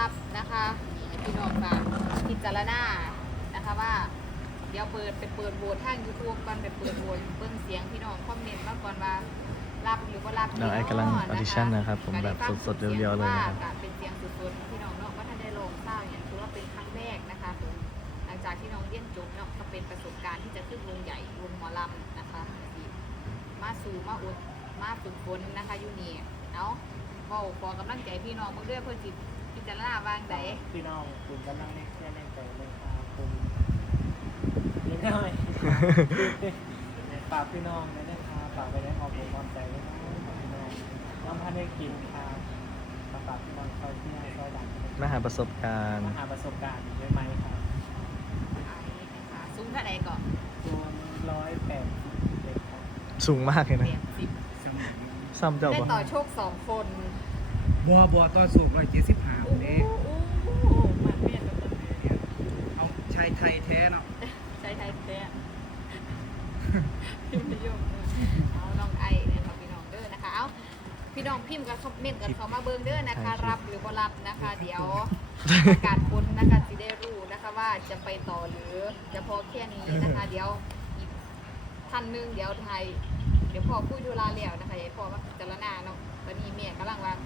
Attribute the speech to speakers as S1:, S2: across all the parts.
S1: รับนะคะพี่น้องฝากพิจารณานะคะว่าเดี๋ยวไปเปิดโหวตทาง YouTube ก่อนไปเปิดโหวตเบิ่งเสียงพี่น้องคอมเมนต์มาก่อนว่ารับหรือว่ารับ
S2: น้องไอ้กำลังออดิชั่นนะครับผมแบบสดๆเรียวๆเลยนะครับ
S1: เป็นเสียงสดๆพี่น้องเนาะว่าท่านได้ลองทราบอย่างคือว่าเป็นครั้งแรกนะคะหลังจากที่น้องเรียนจบเนาะก็เป็นประสบการณ์ที่จะขึ้นวงใหญ่วงหมอลำนะคะมาสู่มาอุดมาฝึกฝนนะคะอยู่นี่เอาขอกำลังใจพี่น้องเพื่อเพื่อจิตพิจารณาวางใด
S3: พี่น้องคุณกำลังเล่นแค่เล่นใจเลยครับคุณนิดหน่อยฝากพี่น้องเลยนะครับฝากไปได้ออกผมความใจเลยนะพี่น้องน้องพันได้กินครับฝากพี่น้องคอยเที่ยวคอยดัง
S2: มาหาประสบการณ์
S3: มาหาประสบการณ์ด้วยไหมครับ
S1: สูงเท่าไหร่ก่อน
S3: รวม180เด็กครับ
S2: สูงมากเลยนะ
S1: 80
S2: ซ้ำเจ้า
S1: ได้
S2: ปะ
S1: ต่อโชค2 คน
S4: บัวต่อสูง175
S1: โอ้
S4: เด้
S1: โหมันเปลี่ยนไปหมดเลย
S4: เอาชายไทยแท้เนาะ
S1: ใช้ไทยแท้พี่นิยมเอาน้องไอเนี่ยค่ะพี่น้องเด้อนะคะเอาพี่น้องพิมพ์กันคอมเมนต์กันเขามาเบิ่งเด้อนะคะ รับหรือบ่รับนะคะ เดี๋ยวประกาศผลนะคะสิได้รู้นะคะว่าจะไปต่อหรือจะพอแค่นี้นะคะ เดี๋ยวอีกท่านหนึงเดี๋ยวไทยเดี๋ยวพอคุยดูลาแล้วนะคะอย่าพอว่าพิจารณาเนาะตอนนี้แม่กำลังว่า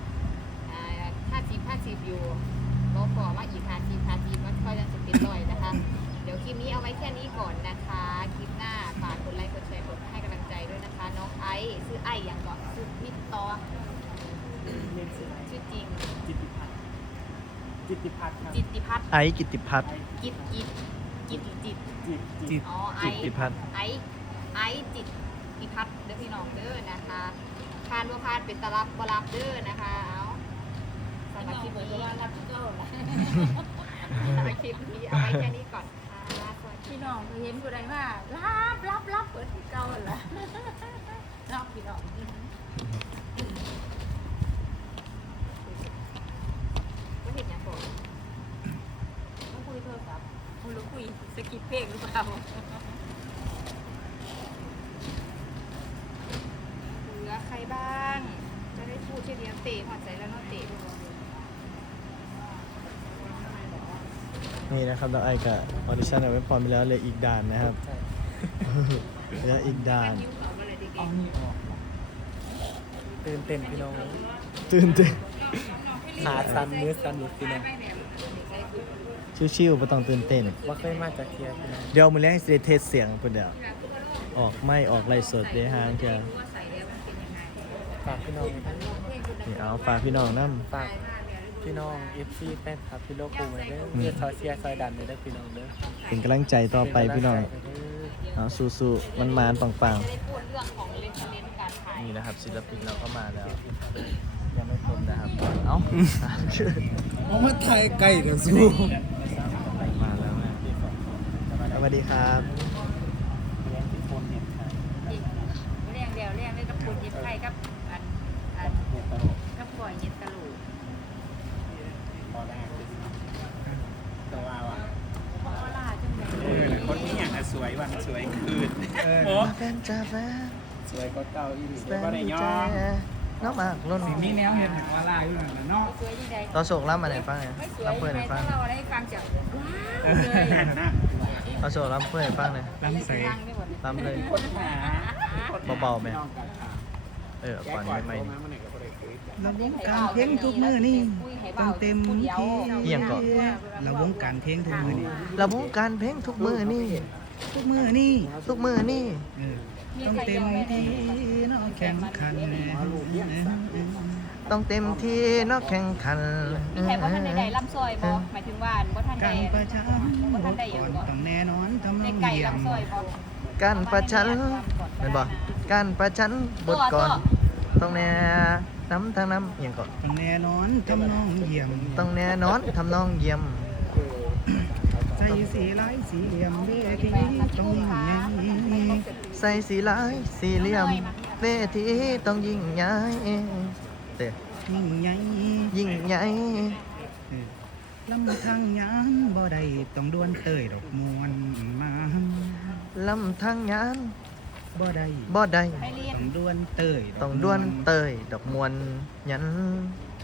S1: 50อยู่รอพอมาอีก50มันค่อยจะเป็นร้อยนะคะ เดี๋ยวคลิปนี้เอาไว้แค่นี้ก่อนนะคะ คลิปหน้าฝากกดไลค์กดแชร์กดให้กำลังใจด้วยนะคะ น้องไอซ์ชื่อไอซ์อย่างก่อนชื่อมิตต่อ
S3: เล่นสื่อ
S1: ชื่อจริง
S3: จิตติพัฒน์จิตติพัฒน์ครับ
S1: จิตติพัฒน์
S2: ไอ้กิตติพัฒน์
S1: จิตจิตจิตจิต
S3: จิต
S1: อ๋อไอ
S2: จิตติพัฒน์
S1: ไอไอจิตติพัฒน์เด้อพี่น้องเด้อนะคะพานว่าพานเป็นตลับบรับเด้อนะคะเอาสำหรับคลิปนี้สำหรับคลิปนี้เอาไว้แค่นี้ก่อนค่ะสวัสดี
S5: พี่น้องเห็นกูได้ว่ารับเปิดที่เก่าหั่นล่ะรับพี่น้อง
S1: ก็เห็นอย่างผม
S5: ต้องคุยโทรศัพท์คุณรู้คุยสกิปเพลงหรือเปล่า
S1: เหลือใครบ้าง จะได้พูดเช่นเดียวเตะหัวใจแล้วเนอะเตะ
S2: นี่นะครับน้องไอ้กับออดิชั่นเอาไว้พร้อมไปแล้วเหลยอีกด่านนะครับ เหลืออีกด่าน
S1: ยิ้วเอาอะไรดี
S3: เอานี่ออกตื่นเต้นพี่น้อง
S2: ตื่นเต้น
S3: ขาสั่นมือสั่นหลุดพี่น้อง
S2: ชิวๆไม่ต้องตื่นเต้น
S3: ว่าเคยมาจากเทียพี่น้อง
S2: เดี๋ยวมือแรกให้เทสเสียงเพื่อนเดี๋ยวออกไม่ออกไลฟ์สดเดี๋ยวหางเจ้า
S1: ว่าใส่แล้วมันเป็นยังไง
S3: ฝากพี่น้อง
S2: นี่เอาฝากพี่น้องน้
S3: ฝากพี่น้อง FC แฟนคลับพี่โลกูไว้เด้อเพื่อซอยเชียร์ซอยดันเลยเด้อพี่น้องเด้อ
S2: ำเป็นกำลังใจต่อไปพี่น้องเอาสู้ๆมันมานปัง
S1: จะได้พูดเรื่องของเลนส์การถ่าย
S2: ๆนี่นะครับศิลปินเราก็มาแล้ว ยังไม่พ้นนะครับเอ้า
S4: เอามาไทยไก่กันสู้
S2: มาแล้วนะสวัสดีครับ
S3: เลี้ยงที่คนเห็นค่ะ
S5: เรียงเดียวเรียงได้กับปุ่นยิบไข่กับอัน
S3: เห็นตลก
S5: กับก่อยเย็ดตะลู
S3: พอแรกตัวว่า
S5: พอล่าจังเลย
S3: คนนี้อย่างสวยวันสวยคืนโอ้
S2: แฟนจ้าแฟน
S3: สวยก็เก่าอีหลี
S2: แฟ
S3: ก็
S2: น
S3: ได้ย่อ
S2: จ้าน้องมากล้น
S4: สิ่งนี้แนวเห็นถึงว่าลายอยู่นั่นน่ะเนาะ
S5: สวยยังไง
S2: ตอนโศกล่ำมาไหนฟังเนี่ย
S5: ไม่สวย
S2: ล่ำเพื่อนไหน
S5: ยังไง
S2: ฟัง
S5: ถ้าเราได้ฟังจากว้าวเลย
S3: นั่นนะ
S2: ตอนโศกล่ำเพื่อนไหนฟังเนี่ย
S4: ลำใส
S5: ฟังไม่หมด
S2: ล่ำเลย
S3: คนหา
S2: เบาๆไหมก่อนไม่ไหม
S4: เราวงการเพลงทุกมือนี่ต้องเต็มที่
S2: เยี่ยมก่อน
S4: เราวงการเพลงทุกมือนี่
S2: เราวงการเพลงทุกมือนี่
S4: ทุกมือนี่
S2: ทุกมือนี่
S4: เออต้องเต็มที่เนาะแข่งขัน
S2: ต้องเต็มที่เนอกแข่งขัน
S5: มีใครว่าท่านใดๆล่ำซอยบ่หมายถึงว่าบ่ท่านใด
S4: การประชัน
S5: บ่ท่านใดอ
S4: ก่
S5: ย่า
S4: อง น
S5: บ่
S4: ต้องแน่นอนทำน
S5: ใน
S4: อง
S5: ไก่
S4: เยี่ยม
S5: ล่ำซอยบ่
S2: การประชันเห็นบ่การประชันบทก่อนต้องแน่น้ำทางน้ำเอียงก่อน
S4: ต้องแน่นอนทำนองเยี่ยม
S2: ต้องแน่นอนทำนองเยี่ยม
S4: ใส่สีลายสีเหลี่ยมเวทีต้องยิ่งใหญ่
S2: ใส่สีลายสีเหลี่ยมเวทีต้องยิ่งใหญ่เตะ
S4: ยิ่งใหญ่
S2: ยิ่งใหญ่
S4: ลำทางยานบ่ได้ต้องดวนเตยดอกมวนมา
S2: ลำทางงาน
S4: บ่ได้
S2: บ่ได้
S5: ไปเรียน
S4: ต้องดวนเตย
S2: ต้องด้วนเตยดอกมวนยัน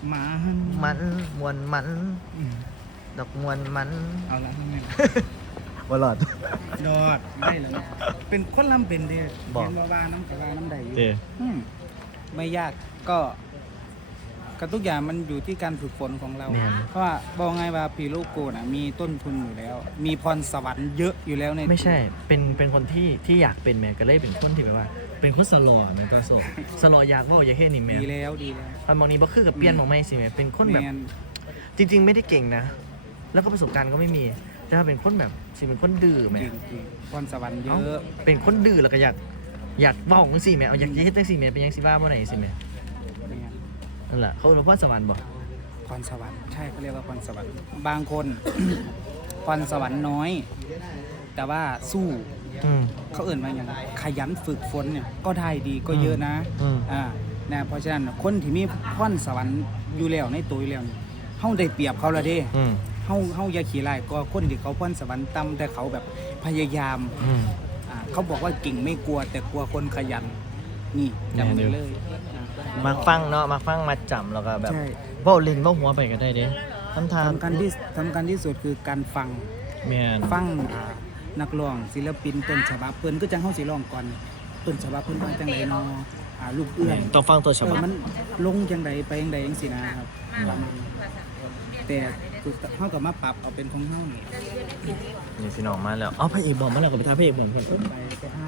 S4: มัน
S2: มันมวนมัน
S4: อืม
S2: ดอกมวนมัน
S4: เอาละทั้งนั้น
S2: วอลลอด
S4: ดอดได้แล้วนะเป็นคนลำเป็นเด้
S2: บอก
S4: เรียนว่าน้ำกับว่าน้ำใดอยู่
S2: เจ
S4: อืมไม่ยากก็ทุกอย่างมันอยู่ที่การฝึกฝนของเรา
S2: แม่น
S4: เพราะว่าบอกไงว่าพีโลโก้น่ะมีต้นทุนอยู่แล้ว มีพรสวรรค์เยอะอยู่แล้วใน
S2: ไม่ใช่ เป็นคนที่อยากเป็นแม่ก็เลยเป็นคนที่แบบว่า เป็นคนสลอแม่ก็โซสลออยากเว่าอยากเฮ็ดนี่แม่
S4: ดีแล้วดีแล้ว
S2: ตอนมองนี้บ่คือกับเปลี่ยนมองไม่สิแม่เป็นคนแบบ
S4: แมน
S2: จริง ๆ ไม่ได้เก่งนะ แล้วก็ประสบการณ์ก็ไม่มี แต่ว่าเป็นคนแบบสิเป็นคนดื้อแม่
S4: จริงๆพรสวรรค์เย
S2: เอ้า
S4: อะ
S2: เป็นคนดื้อแล้วก็อยากเว้าจังซี่แม่เอาอยากเฮ็ดจังซี่แม่เป็นจังซี่ว่าบ่ได้สิแม่
S4: แม่น
S2: นั่นแหละเขาเรียกว่าพรสวรรค์บ่
S4: พรสวรรค์ใช่เขาเรียกว่าพรสวรรค์บางคน พรสวรรค์น้อย แต่ว่าสู้
S2: อืม
S4: เขาเอื่นมาอย่างขยันฝึกฝนเนี่ยก็ได้ดีก็เยอะนะ
S2: อืม
S4: นะเพราะฉะนั้นคนที่มีพรสวรรค์อยู่แล้วในตัวอยู่แล้วนี่เฮาได้เปรียบเขาละเด้
S2: อืม
S4: เฮาอย่าขี้ร้ายก็คนที่เขาพรสวรรค์ต่ำแต่เขาแบบพยายาม
S2: อืม
S4: เขาบอกว่าเก่งไม่กลัวแต่กลัวคนขยันนี่จำไว้เลย
S2: มาฟังเนาะมาฟังมาจำแล้วก็แบบ
S4: ใช่
S2: เว้าเล่นเว้าหัวไปก็ได้เด้คำถาม
S4: สำคัญที่สุดคือการฟัง
S2: แม่น
S4: ฟังนักร้องศิลปินต้นฉบับเพิ่นก็จังเฮาสิร้องก่อนต้นฉบับเพิ่นว่าจังไดเนาะลูกเอื้อน
S2: ต้องฟังตัวฉบับ
S4: มันลงจังไดไปจังไดจังซี่นะครับแต่เฮาก็มาปรับเอาเป็นของเฮานี่
S2: นี่พี่น้องมาแล้วอ๋อพระเอกบอกมาแล้วก็ไปทำพระเอกบอกก่อน
S4: ไปอ้าย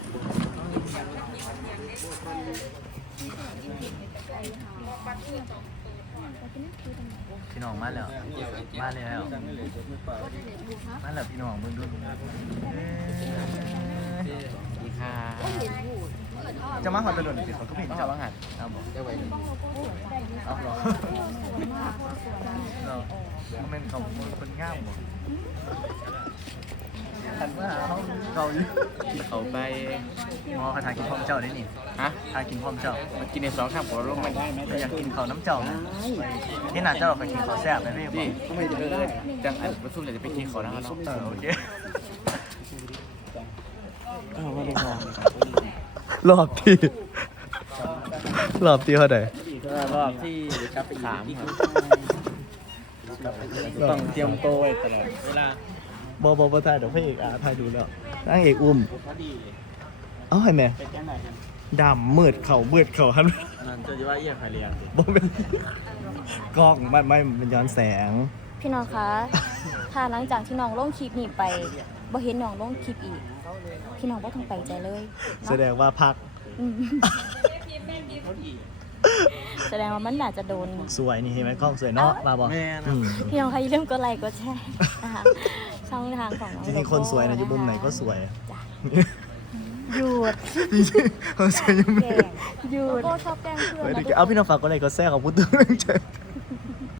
S2: พี่น้องมาแล้วมาแล้วมาแล้วพี่น้องเบิ่งดูดีค่ะจะมาหอดตะดนสิเขาก็เห็นเจ้าว่าหันเอาบอกได้ไว้นี่เอาหรอเราเป็นเขาคนง่ามบ่หันมาหาห้องเขาอยู่เขาไปมอคาถากินพร้อมเจ้าได้นี่ฮะทากินพร้อมเจ้ามากินใน2ข้ามผมลงมาได้ไหมอยากกินข้าวน้ำเจ้านะที่หน้าเจ้าไปกินข้าวแซ่บไหมพี่บอก
S3: ไม่เลยจังอันประสุเลยจะไปกินเขานะครับ
S2: โอเค
S3: ไม่ได้มอง
S2: รอบที่รอบที่เท่าไหร่
S3: รอบที่3ต้องเตรียมตัวไว้ตลอดเวลา
S2: บถ่ายเดี๋ยวพระเอกถ่ายดูแล้วนางเอกอุ้มเอ้าเห็นไหมดำมืดเข่าครับ
S3: นั่นจะว่าเยี่ยมใครเรียน
S2: บ่เป็นกล้องมันย้อนแสง
S6: พี่น้องคะ ถ้าหลังจากที่น้องลงคลิปนี้ไปบ่เห็นน้องลงคลิปอีก พี่น้องบ่ต้องไปใจเลย
S2: แสดงว่าพัก
S6: อืมแสดงว่ามันน่าจะโดน
S2: สวยนี่เห็นไหมกล้องสวยเนาะมาบอก
S6: พี่น้องคะอย่าลืมกดไลค์กดแชร์นะคะช่องทางของน้อง
S2: จริงๆคนสวยนะอยู่มุมไหนก็สวย
S6: จ้ะหยุด
S2: จริงๆคนสวยอยู่มุม
S6: แกล้งหยุดโก้ชอบแกล้งเพื่อน
S2: ไม่ได้
S6: นะทุก
S2: เอา
S6: คน
S2: พี่น้องฝากกดไลค์กดแชร์ของพุทธเรื่องใจ